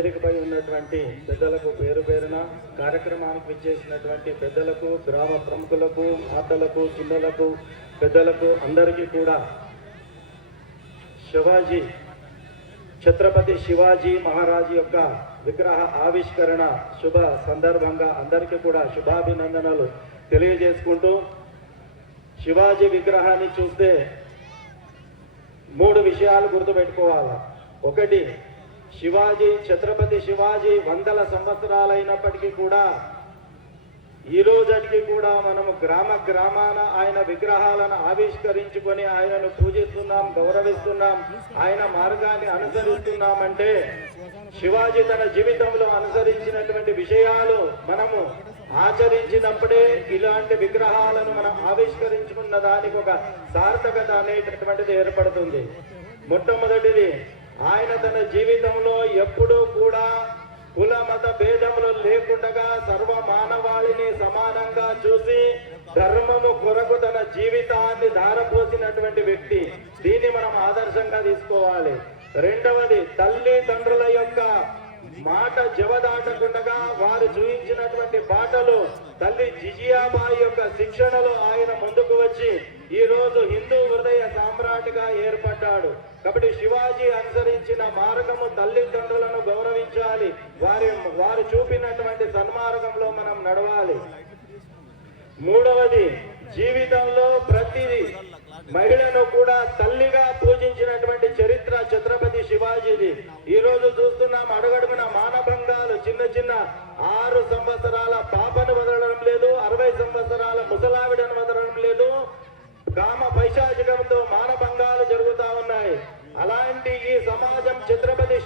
వేదికపై ఉన్నటువంటి పెద్దలకు పేరు పేరున కార్యక్రమానికి విచ్చేసినటువంటి పెద్దలకు గ్రామ ప్రముఖులకు మాతలకు చిన్నలకు పెద్దలకు అందరికీ కూడా శివాజీ ఛత్రపతి శివాజీ మహారాజు యొక్క విగ్రహ ఆవిష్కరణ శుభ సందర్భంగా అందరికీ కూడా శుభాభినందనలు తెలియజేసుకుంటూ శివాజీ విగ్రహాన్ని చూస్తే మూడు విషయాలు గుర్తుపెట్టుకోవాలి. ఒకటి శివాజీ ఛత్రపతి శివాజీ వందల సంవత్సరాలైనప్పటికీ కూడా ఈ రోజటికి కూడా మనము గ్రామ గ్రామాన ఆయన విగ్రహాలను ఆవిష్కరించుకొని ఆయనను పూజిస్తున్నాం గౌరవిస్తున్నాం ఆయన మార్గాన్ని అనుసరిస్తున్నామంటే శివాజీ తన జీవితంలో అనుసరించినటువంటి విషయాలు మనము ఆచరించినప్పుడే ఇలాంటి విగ్రహాలను మనం ఆవిష్కరించుకున్న దానికి ఒక సార్థకత అనేటటువంటిది ఏర్పడుతుంది. మొట్టమొదటిది ఆయన తన జీవితంలో ఎప్పుడూ కూడా కుల మత భేదములు లేకుండా సర్వ మానవాళిని సమానంగా చూసి ధర్మము కొరకు తన జీవితాన్ని ధారపోసినటువంటి వ్యక్తి. దీన్ని మనం ఆదర్శంగా తీసుకోవాలి. రెండవది తల్లి తండ్రుల యొక్క మాట జవదాటకుండా వారు చూపించినటువంటి బాటలు తల్లి జిజియాబాయి యొక్క శిక్షణలో ఆయన ముందుకు వచ్చి ఈ రోజు హిందూ హృదయ సమ్రాట్గా ఏర్పడ్డాడు. కాబట్టి శివాజీ అనుసరించిన మార్గము తల్లిదండ్రులను గౌరవించాలి. వారి వారు చూపినటువంటి సన్మార్గంలో మనం నడవాలి. మూడవది జీవితంలో ప్రతి మహిళను కూడా తల్లిగా పూజించినటువంటి చరిత్ర ఛత్రపతి శివాజీది. ఈ రోజు చూస్తున్నాం అడుగడుగున మానభంగాలు చిన్న చిన్న ఆరు సంవత్సరాల పాపను వదలడం లేదు అరవై సంవత్సరాల ముసలావిడను వదలడం లేదు. కామ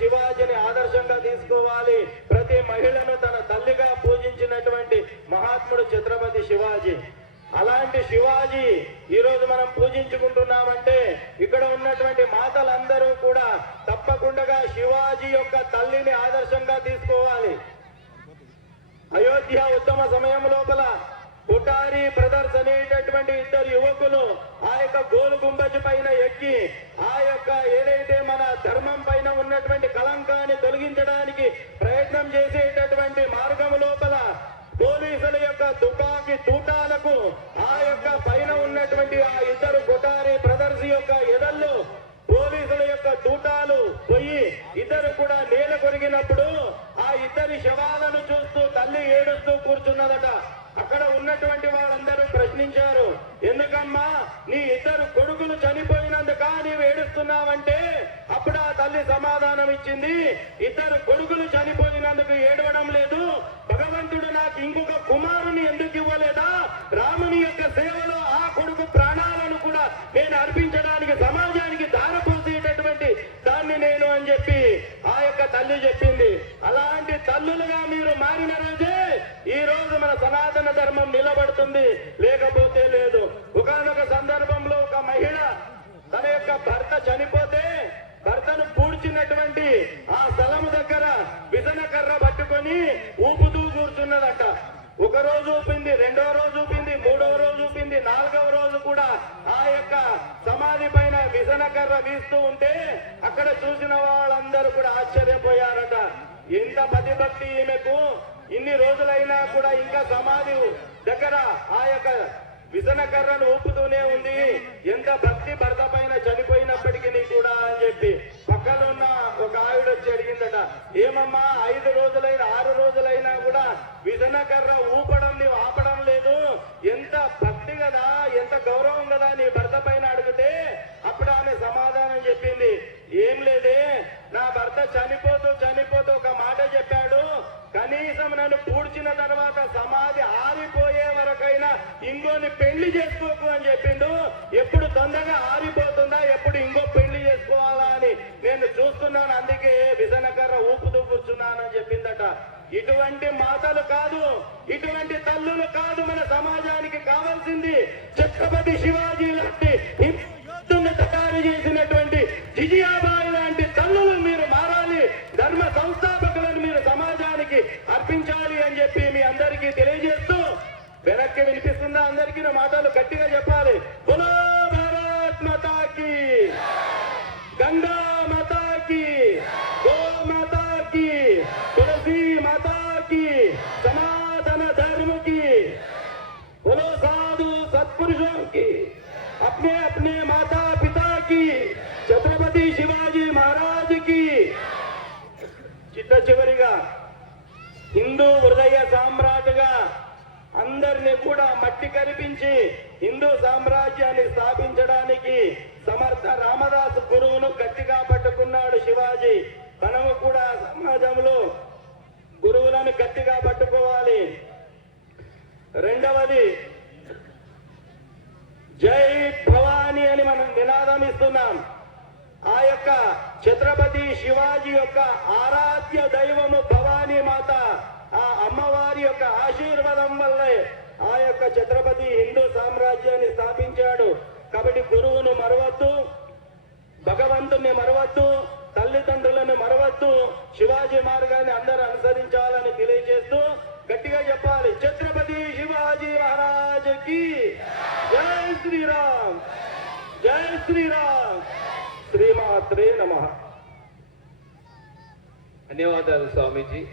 శివాజీని ఆదర్శంగా తీసుకోవాలి. ప్రతి మహిళను తన తల్లిగా పూజించినటువంటి మహాత్ముడు ఛత్రపతి శివాజీ. అలాంటి శివాజీ ఈరోజు మనం పూజించుకుంటున్నామంటే ఇక్కడ ఉన్నటువంటి మాతలందరూ కూడా తప్పకుండా శివాజీ యొక్క తల్లిని ఆదర్శంగా తీసుకోవాలి. అయోధ్య ఉత్తమ సమయం లోపల కుటారి బ్రదర్స్ అనేటటువంటి ఇద్దరు యువకులు ఆ యొక్క గోలు గుంబజ్ పై చేసేటటువంటి మార్గం లోపల పోలీసుల యొక్క తుపాకీ తూటాలకు ఆ యొక్క పైన ఉన్నటువంటి ఆ ఇద్దరు కొటారి బ్రదర్స్ యొక్క ఎదళ్ళు పోలీసుల యొక్క తూటాలు పోయి ఇద్దరు కూడా నేల కొరిగినప్పుడు ఆ ఇద్దరి శవాలను చూస్తూ తల్లి ఏడుస్తూ కూర్చున్నదట. అక్కడ ఉన్నటువంటి వాళ్ళందరూ ప్రశ్నించారు ఎందుకమ్మా నీ ఇద్దరు కొడుకులు చనిపోయినందుక నీవు ఏడుస్తున్నావంటే? అప్పుడు ఆ తల్లి సమాధానం ఇచ్చింది ఇద్దరు కొడుకులు చనిపోయినందుకు ఏడవడం లేదు. భగవంతుడు నాకు ఇంకొక కుమారుని ఎందుకు ఇవ్వలేదా? రాముని యొక్క సేవలో ఆ కొడుకు ప్రాణాలను కూడా నేను అర్పించడానికి సమాజానికి దారపోసేటటువంటి దాన్ని నేను అని చెప్పి ఆ యొక్క తల్లి చెప్పింది. అలాంటి తల్లులుగా మీరు మారిన రోజే ఈ రోజు మన సనాతన ధర్మం నిలబడుతుంది. లేకపోతే లేదు. ఒకనొక సందర్భంలో ఒక మహిళ తన యొక్క భర్త చనిపో పూడ్చినటువంటి ఆ స్థలము దగ్గర విజన కర్ర పట్టుకొని ఊపుతూ కూర్చున్నదట. ఒక రోజు ఊపింది రెండో రోజు ఊపింది మూడో రోజు ఊపింది నాలుగవ రోజు కూడా ఆ యొక్క సమాధి పైన విజన కర్ర వీస్తూ ఉంటే అక్కడ చూసిన వాళ్ళందరూ కూడా ఆశ్చర్యపోయారట. ఎంత పతిభక్తి ఈమెకు ఇన్ని రోజులైనా కూడా ఇంకా సమాధి దగ్గర ఆ యొక్క విజన కర్రను ఊపుతూనే ఉంది. ఎంత భక్తి భర్త పైన చని ఏమమ్మా ఐదు రోజులైన ఆరు రోజులైనా కూడా విజనకర్ర ఊపడం నీవు ఆపడం లేదు. ఎంత భక్తి కదా ఎంత గౌరవం కదా నీ భర్త పైన అడిగితే అప్పుడు ఆమె సమాధానం చెప్పింది. ఏం లేదే నా భర్త చనిపోతూ చనిపోతూ ఒక మాట చెప్పాడు. కనీసం నన్ను పూడ్చిన తర్వాత సమాధి ఆరిపోయే వరకైనా ఇంకోని పెళ్ళి చేసుకోకు అని చెప్పిండు. ఎప్పుడు తొందరగా ఆరిపోతుందా ఎప్పుడు ఇంకో పెళ్ళి చేసుకోవాలా అని నేను చూస్తున్నాను. అందుకే విజనకర్ర ఊపు ఇటువంటి మాటలు కాదు ఇటువంటి తల్లులు కాదు మన సమాజానికి కావాల్సింది ఛత్రపతి శివాజీ లాంటి తయారు చేసినటువంటి జిజియాబాయి లాంటి తల్లులు మీరు మారాలి ధర్మ సంస్థాపకులను మీరు సమాజానికి అర్పించాలి అని చెప్పి మీ అందరికీ తెలియజేస్తూ వెనక్కి వినిపిస్తుందా అందరికీ? నా మాటలు గట్టిగా చెప్పాలి. బులో భారత్ గంగా सत्पुरुषों की अपने अपने माता पिता की छत्रपति शिवाजी महाराज की। చిట్ట చివరిగా హిందూ హృదయ సామ్రాట్గా అందరిని కూడా మట్టి కనిపించి హిందూ సామ్రాజ్యాన్ని స్థాపించడానికి సమర్థ రామదాసు గురువును గట్టిగా పట్టుకున్నాడు శివాజీ. మనము కూడా సమాజంలో గురువులను గట్టిగా పట్టుకోవాలి. రెండవది జై భవానీ అని మనం నినాదం ఇస్తున్నాం ఆ యొక్క ఛత్రపతి శివాజీ యొక్క ఆరాధ్య దైవము భవానీ మాత ఆ అమ్మవారి యొక్క ఆశీర్వాదం వల్లే ఆ యొక్క ఛత్రపతి హిందూ సామ్రాజ్యాన్ని స్థాపించాడు. కాబట్టి గురువును మరవద్దు భగవంతుని మరవద్దు తల్లిదండ్రులను మరవద్దు శివాజీ మార్గాన్ని అందరూ అనుసరించాలని తెలియజేస్తూ గట్టిగా చెప్పాలి. ఛత్రపతి శివాజీ మహారాజుకి జై శ్రీరామ్ జై శ్రీరామ్! శ్రీమాత్రే నమ. ధన్యవాదాలు స్వామీజీ.